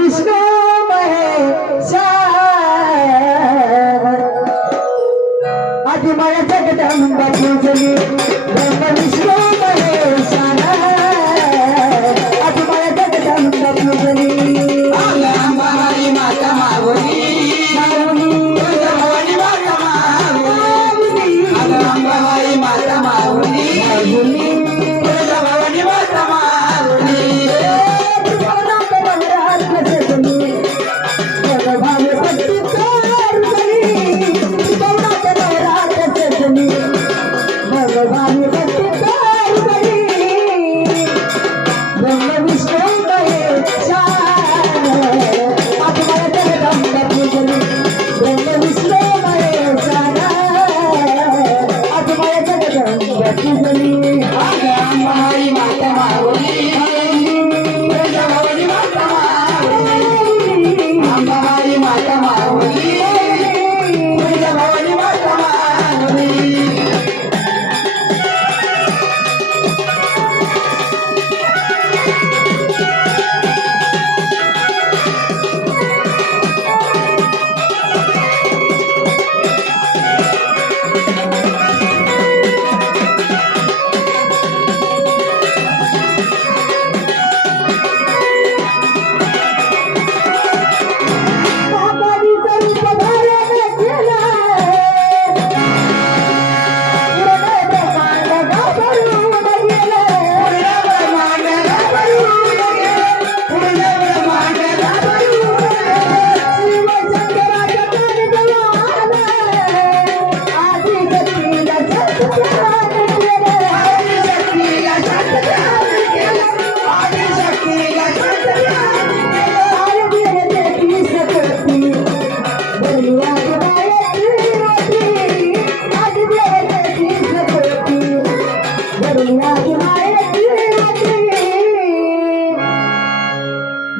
विष्णू महेश आदि माया जगदंबा पूजली ब्रह्म विष्णू महेश आदि माया जगदंबा पूजली अंबाबाई माता माऊली भवानी माता माऊली अंबाबाई माता माऊली भवानी माता माऊली अंबाबाई माता माऊली भवानी माता माऊली अंबाबाई माता माऊली भवानी माता माऊली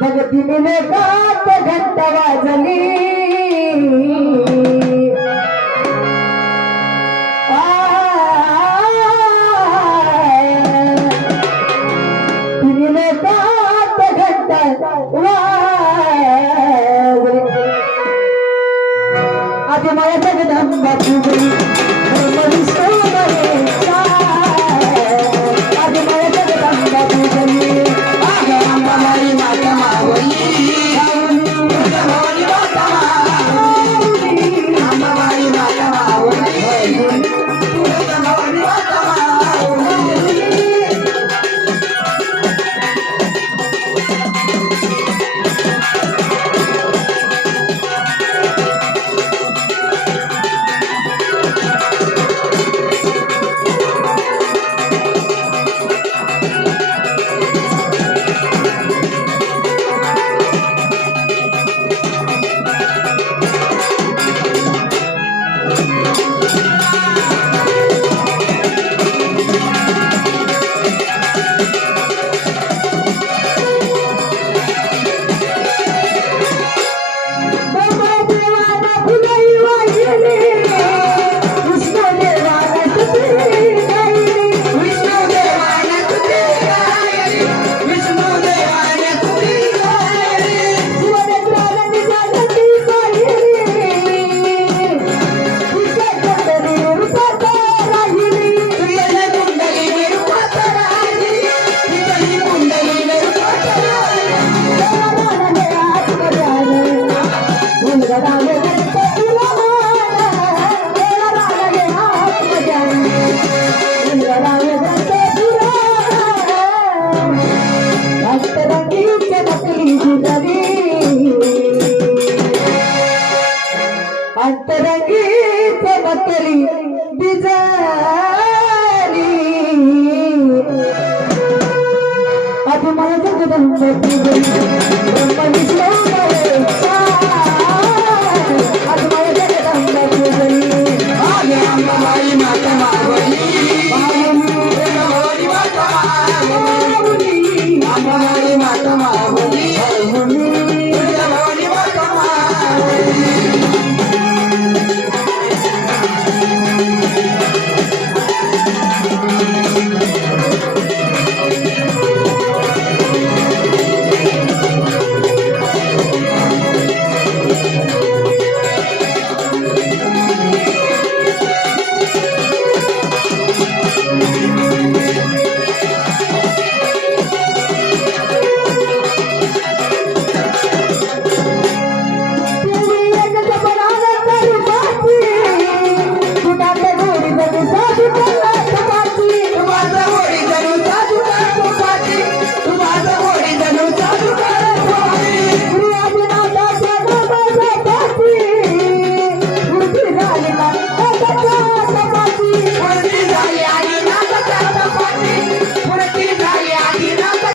भगतीने गात घंटा वाजली तिने गात घंटा वाजली आदि माया जगदंबा पूजली आदि माया जगदंबा पूजली अंबाबाई माता माऊली भवानी माता माऊली अंबाबाई माता माऊली भवानी माता माऊली अंतरंगी चमकली बिजारी आदि माया जगदंबा पूजली